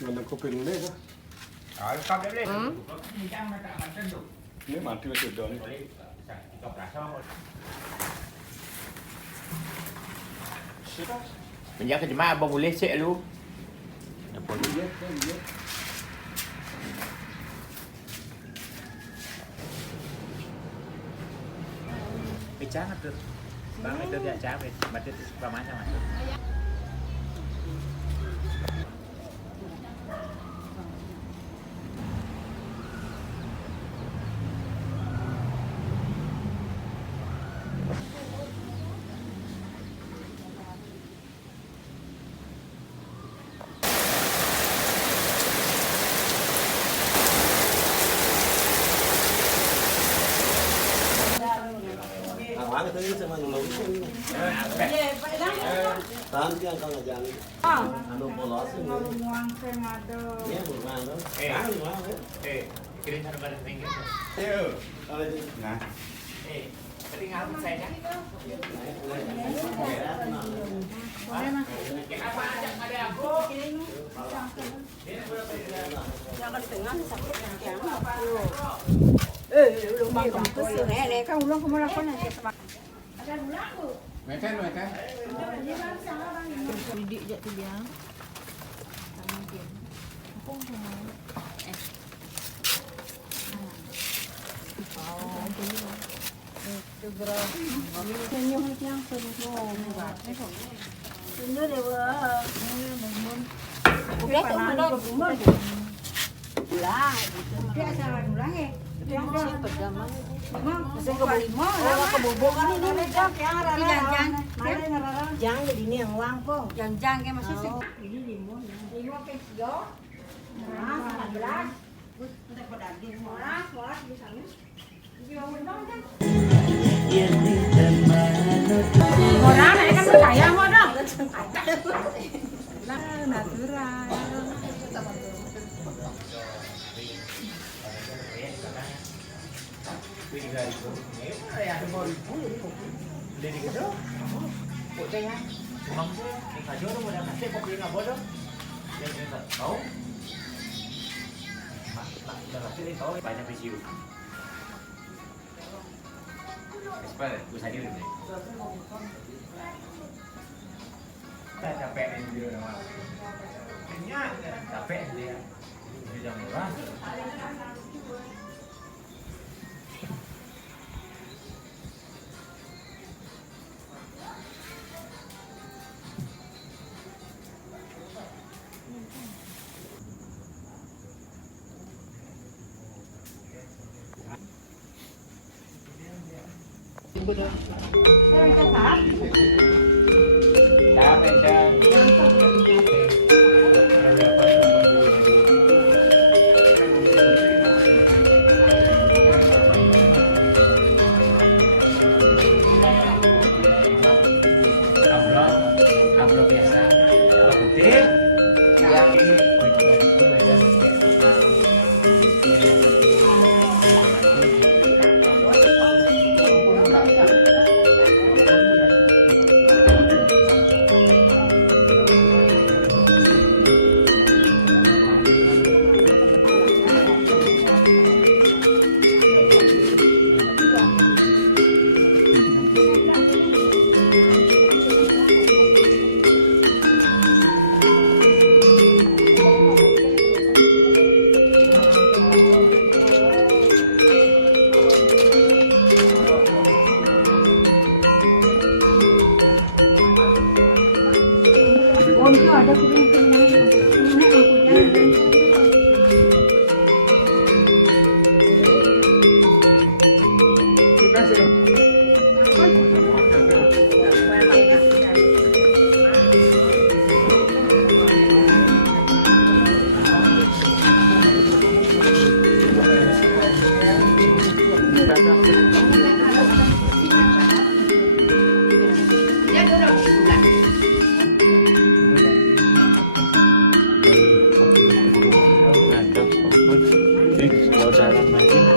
Mình đang coping đấy cơ. Không đến đi. Nếu mà chưa chụp được Mình nhớ cái mà bông lên xe luôn. Cái chán nó được. Bang itu dia chán về, mà itu ramai sama. Hóa cái thứ xem anh nấu tan dia kan ngajan. Anu polos ini. Dia bukan đó. Kirim sana barang ringgit. Kalau ini nah. Tadi ngapa saya kan? Apa aja ada aku? Jangan tengah sakit yang lubang kampus ini kan ulang kemana nanti sama. Ada ulang tuh. mereka. Didik je tu dia. Sama dia. Apa semua? Oh, ini. Tu berapa? Ini yang semua buat. Ini dia buat. Udah tu mana rumah. Ulang. Dia sama ulang eh. Jangan jadi ini yang uang po. Jangan kayak masih sih. Ini limon. Ini apa yo? Nah, belas. Untuk pedaging moras di sana. Moras ini kan percaya modal. Natural. Ada mau dari gitu. Putih ya. Mampu. Kajo tu mudah kasih kopi nggak bodoh. Yang kita tahu. Dah kasih tahu banyak visi. Cepat, bisa diri deh. Kita capek nih video nama. Kayaknya capek dia. Dia murah. Ada kuning-kuning. Ini aku jalan makin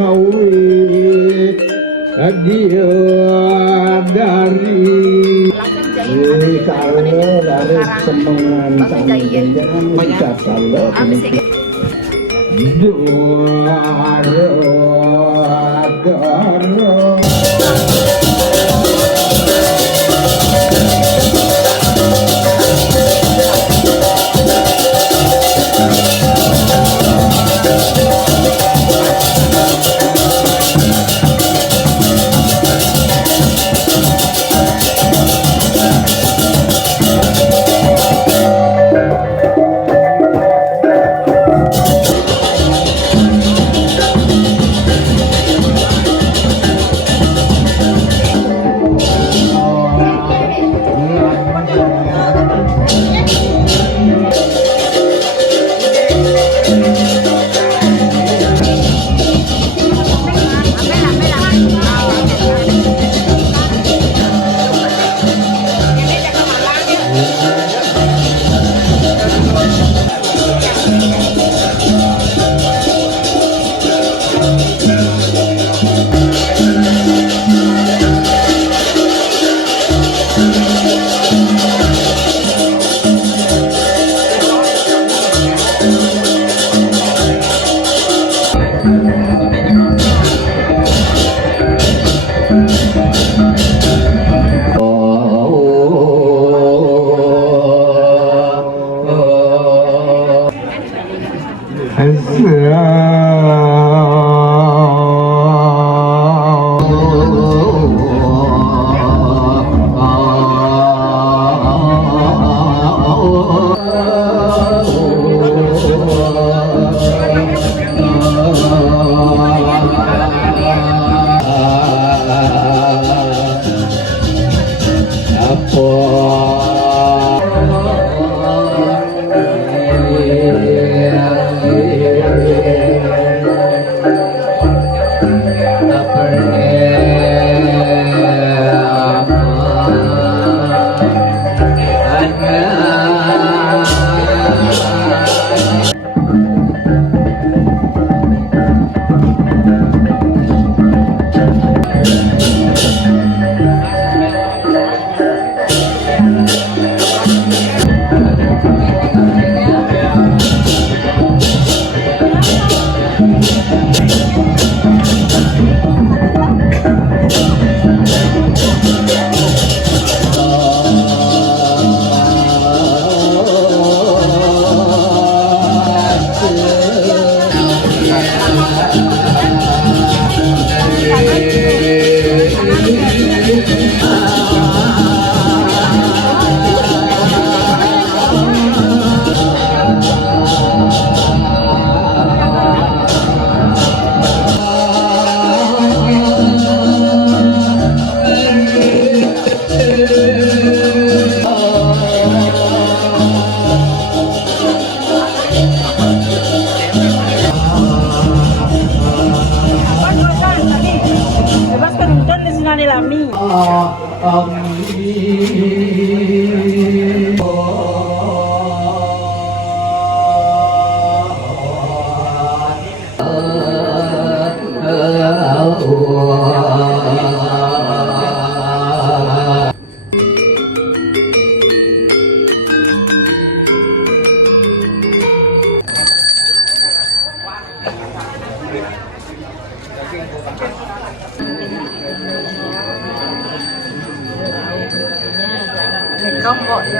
ngawit dia dari kalau dari semangan jangan mencat kalau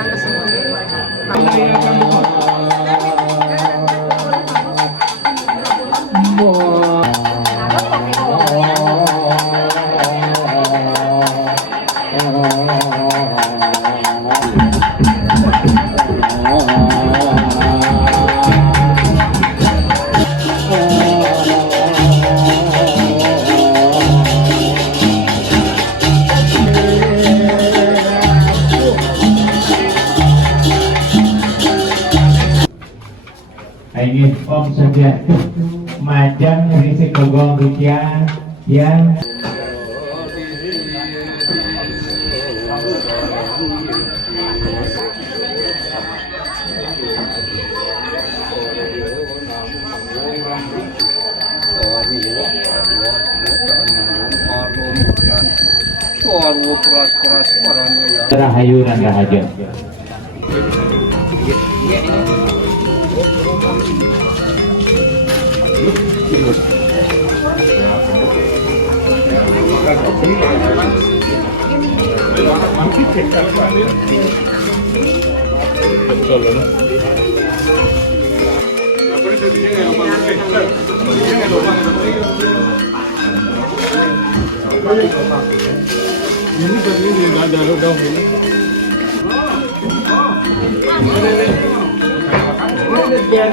bilang ke sini. Ini Om sudah majang risiko gong rupiah ya. Rahayu dan rahaja. Ini begini nggak ada lodong ini. Ini biar